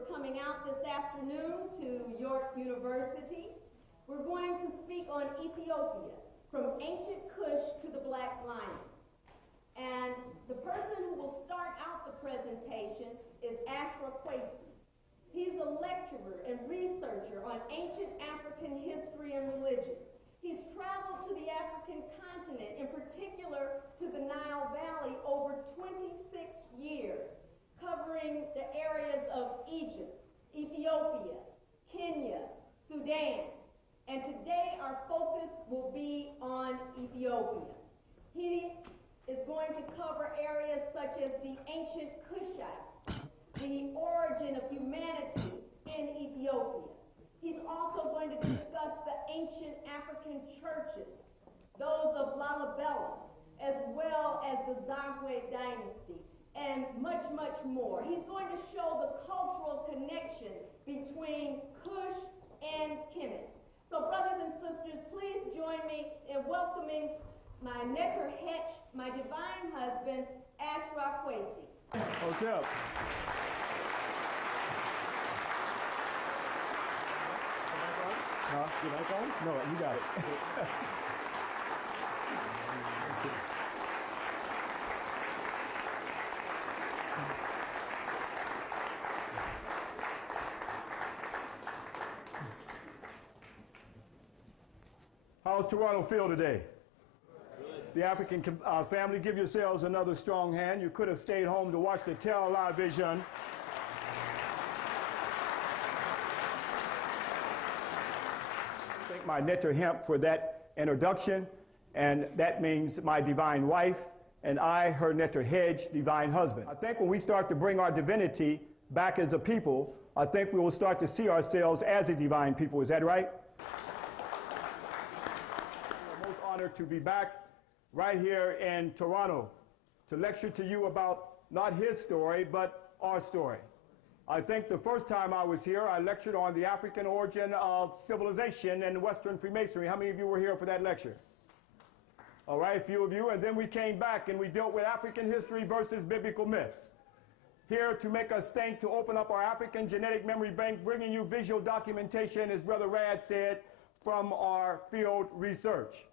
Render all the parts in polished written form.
for coming out this afternoon to York University. We're going to speak on Ethiopia, from ancient Kush to the Black Lions. And the person who will start out the presentation is Ashra Kwesi. He's a lecturer and researcher on ancient African history and religion. He's traveled to the African continent, in particular to the Nile Valley, over 26 years, covering the areas of Egypt, Ethiopia, Kenya, Sudan. And today our focus will be on Ethiopia. He is going to cover areas such as the ancient Kushites, the origin of humanity in Ethiopia. He's also going to discuss the ancient African churches, those of Lalibela, as well as the Zagwe dynasty, and much, much more. He's going to show the cultural connection between Kush and Kemet. So brothers and sisters, please join me in welcoming my netter hetch, my divine husband, Ashra Kwesi. Hotel. Did I go? No, you got it. How's Toronto feel today? The African family, give yourselves another strong hand. You could have stayed home to watch the television. Thank my netter hemp for that introduction, and that means my divine wife, and I, her netter hedge, divine husband. I think when we start to bring our divinity back as a people, I think we will start to see ourselves as a divine people. Is that right? I'm most honored to be back right here in Toronto to lecture to you about not his story, but our story. I think the first time I was here, I lectured on the African origin of civilization and Western Freemasonry. How many of you were here for that lecture? All right, a few of you. And then we came back and we dealt with African history versus biblical myths. Here to make us think, to open up our African genetic memory bank, bringing you visual documentation, as Brother Rad said, from our field research.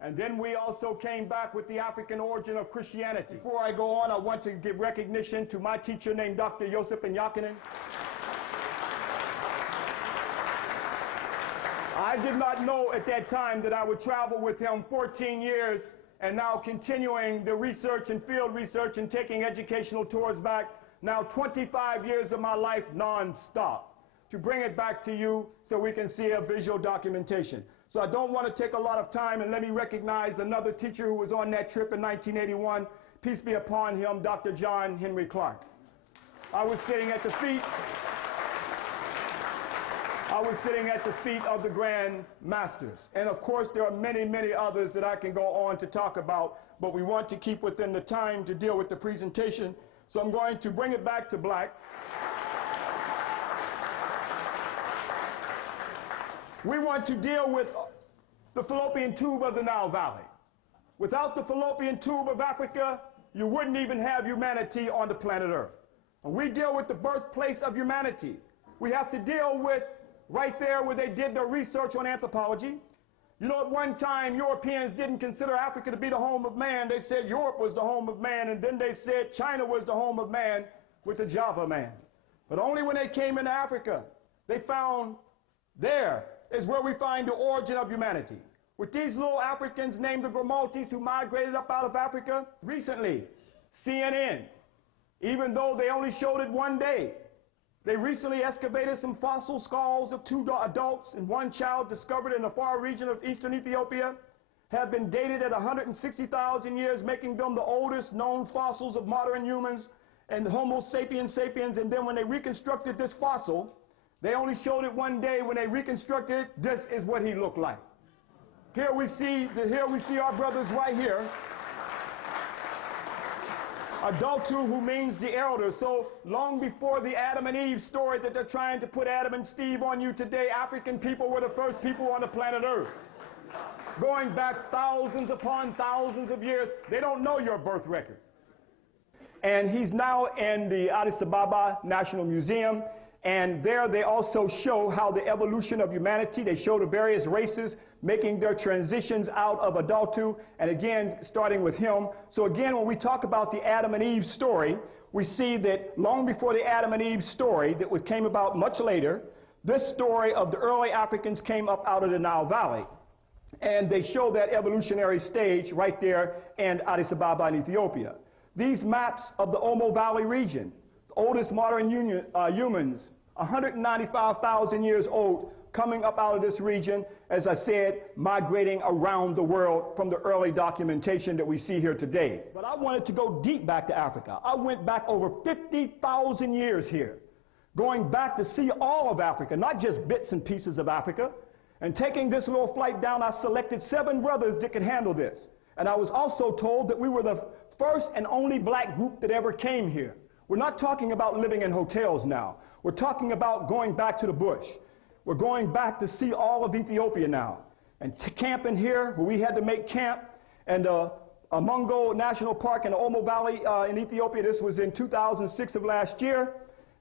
And then we also came back with the African origin of Christianity. Before I go on, I want to give recognition to my teacher named Dr. Joseph Nyakinen. I did not know at that time that I would travel with him 14 years and now continuing the research and field research and taking educational tours back, now 25 years of my life non-stop, to bring it back to you so we can see a visual documentation. So I don't want to take a lot of time, and let me recognize another teacher who was on that trip in 1981. Peace be upon him, Dr. John Henry Clark. I was sitting at the feet of the Grand Masters. And of course, there are many, many others that I can go on to talk about, but we want to keep within the time to deal with the presentation. So I'm going to bring it back to black. We want to deal with the fallopian tube of the Nile Valley. Without the fallopian tube of Africa, you wouldn't even have humanity on the planet Earth. When we deal with the birthplace of humanity, we have to deal with right there where they did their research on anthropology. You know, at one time, Europeans didn't consider Africa to be the home of man. They said Europe was the home of man, and then they said China was the home of man with the Java man. But only when they came into Africa, they found there is where we find the origin of humanity. With these little Africans named the Grimaltes who migrated up out of Africa recently, CNN, even though they only showed it one day, they recently excavated some fossil skulls of 2 adults and 1 child discovered in the far region of eastern Ethiopia, have been dated at 160,000 years, making them the oldest known fossils of modern humans and Homo sapiens sapiens. And then when they reconstructed this fossil, they only showed it one day. When they reconstructed it, this is what he looked like. Here we see our brothers right here. Adultu, who means the elder. So long before the Adam and Eve story that they're trying to put Adam and Steve on you today, African people were the first people on the planet Earth. Going back thousands upon thousands of years, they don't know your birth record. And he's now in the Addis Ababa National Museum. And there they also show how the evolution of humanity, they show the various races making their transitions out of adulthood, and again, starting with him. So again, when we talk about the Adam and Eve story, we see that long before the Adam and Eve story that came about much later, this story of the early Africans came up out of the Nile Valley. And they show that evolutionary stage right there in Addis Ababa in Ethiopia. These maps of the Omo Valley region, the oldest modern humans, 195,000 years old, coming up out of this region, as I said, migrating around the world from the early documentation that we see here today. But I wanted to go deep back to Africa. I went back over 50,000 years here, going back to see all of Africa, not just bits and pieces of Africa. And taking this little flight down, I selected 7 brothers that could handle this. And I was also told that we were the first and only black group that ever came here. We're not talking about living in hotels now. We're talking about going back to the bush. We're going back to see all of Ethiopia now. And camping here, where we had to make camp, and Mungo National Park in the Omo Valley in Ethiopia. This was in 2006 of last year.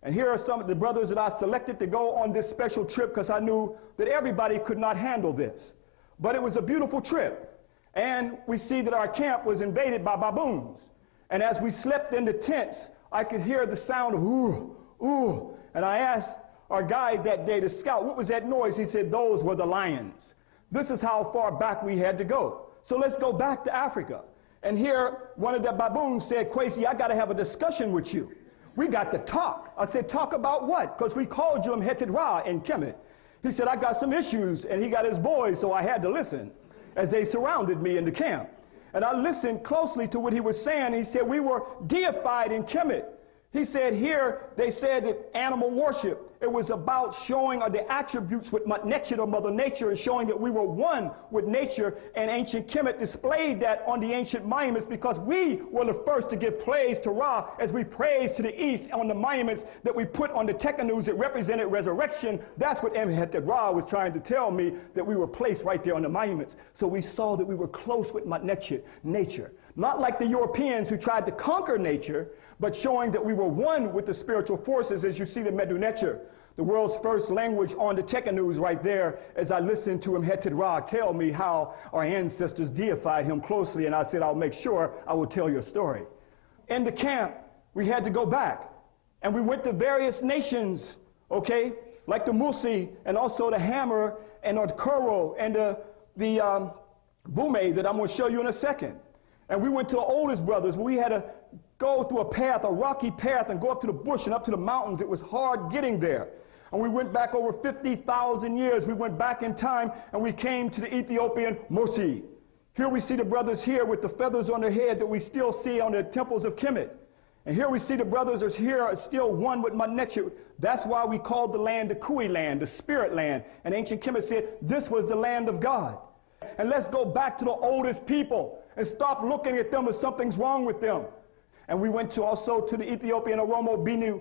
And here are some of the brothers that I selected to go on this special trip because I knew that everybody could not handle this. But it was a beautiful trip. And we see that our camp was invaded by baboons. And as we slept in the tents, I could hear the sound of ooh, ooh. And I asked our guide that day, the scout, what was that noise? He said, those were the lions. This is how far back we had to go. So let's go back to Africa. And here, one of the baboons said, Kwesi, I got to have a discussion with you. We got to talk. I said, talk about what? Because we called you Mhetet Ra in Kemet. He said, I got some issues, and he got his boys, so I had to listen as they surrounded me in the camp. And I listened closely to what he was saying. He said, we were deified in Kemet. He said here, they said that animal worship, it was about showing the attributes with nature or Mother Nature and showing that we were one with nature. And ancient Kemet displayed that on the ancient monuments because we were the first to give praise to Ra as we praise to the east on the monuments that we put on the tekanus that represented resurrection. That's what Mhetet Ra was trying to tell me, that we were placed right there on the monuments. So we saw that we were close with nature. Not like the Europeans who tried to conquer nature, but showing that we were one with the spiritual forces, as you see the Medu Neter, the world's first language on the tekanus right there, as I listened to Mhetet Ra tell me how our ancestors deified him closely, and I said, I'll make sure I will tell you a story. In the camp, we had to go back, and we went to various nations, okay, like the Musi, and also the Hammer, and the Kuro, and the Bume that I'm going to show you in a second. And we went to the oldest brothers. We had to go through a path, a rocky path, and go up to the bush and up to the mountains. It was hard getting there. And we went back over 50,000 years. We went back in time, and we came to the Ethiopian Musi. Here we see the brothers here with the feathers on their head that we still see on the temples of Kemet. And here we see the brothers are here are still one with Manechu. That's why we called the land the Kui land, the spirit land. And ancient Kemet said this was the land of God. And let's go back to the oldest people and stop looking at them as something's wrong with them. And we went also to the Ethiopian Oromo Binu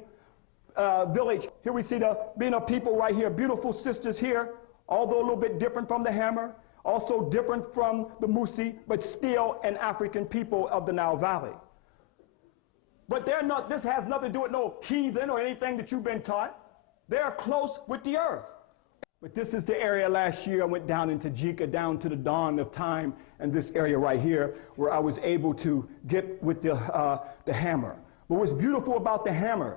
village. Here we see the Bina people right here, beautiful sisters here, although a little bit different from the Hammer, also different from the Musi, but still an African people of the Nile Valley. But they're not, this has nothing to do with no heathen or anything that you've been taught. They're close with the earth. But this is the area last year I went down into Jika, down to the dawn of time, and this area right here where I was able to get with the Hammer. But what's beautiful about the Hammer,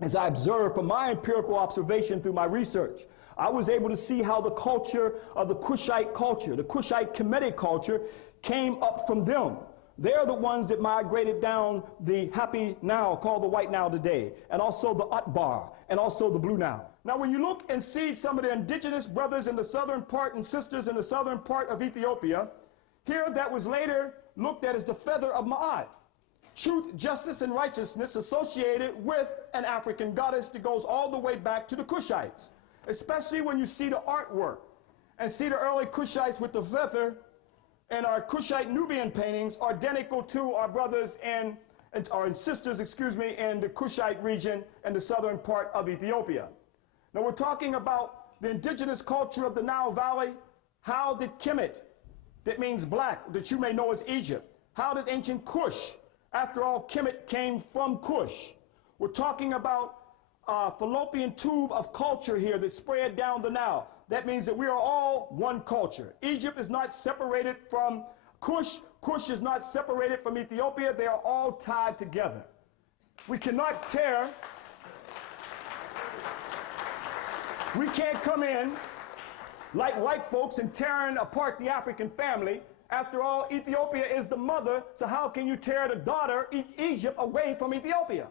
as I observed from my empirical observation through my research, I was able to see how the culture of the Kushite culture, the Kushite Kemetic culture, came up from them. They're the ones that migrated down the Happy Nile, called the White Nile today, and also the Atbar, and also the Blue Nile. Now, when you look and see some of the indigenous brothers in the southern part and sisters in the southern part of Ethiopia, here that was later looked at as the feather of Ma'at. Truth, justice, and righteousness associated with an African goddess that goes all the way back to the Kushites, especially when you see the artwork and see the early Kushites with the feather, and our Kushite Nubian paintings are identical to our brothers and sisters, in the Kushite region and the southern part of Ethiopia. Now we're talking about the indigenous culture of the Nile Valley. How did Kemet, that means black, that you may know as Egypt, how did ancient Kush, after all Kemet came from Kush. We're talking about fallopian tube of culture here that spread down the Nile. That means that we are all one culture. Egypt is not separated from Kush. Kush is not separated from Ethiopia. They are all tied together. We cannot tear. We can't come in like white folks and tearing apart the African family. After all, Ethiopia is the mother, so how can you tear the daughter, Egypt, away from Ethiopia?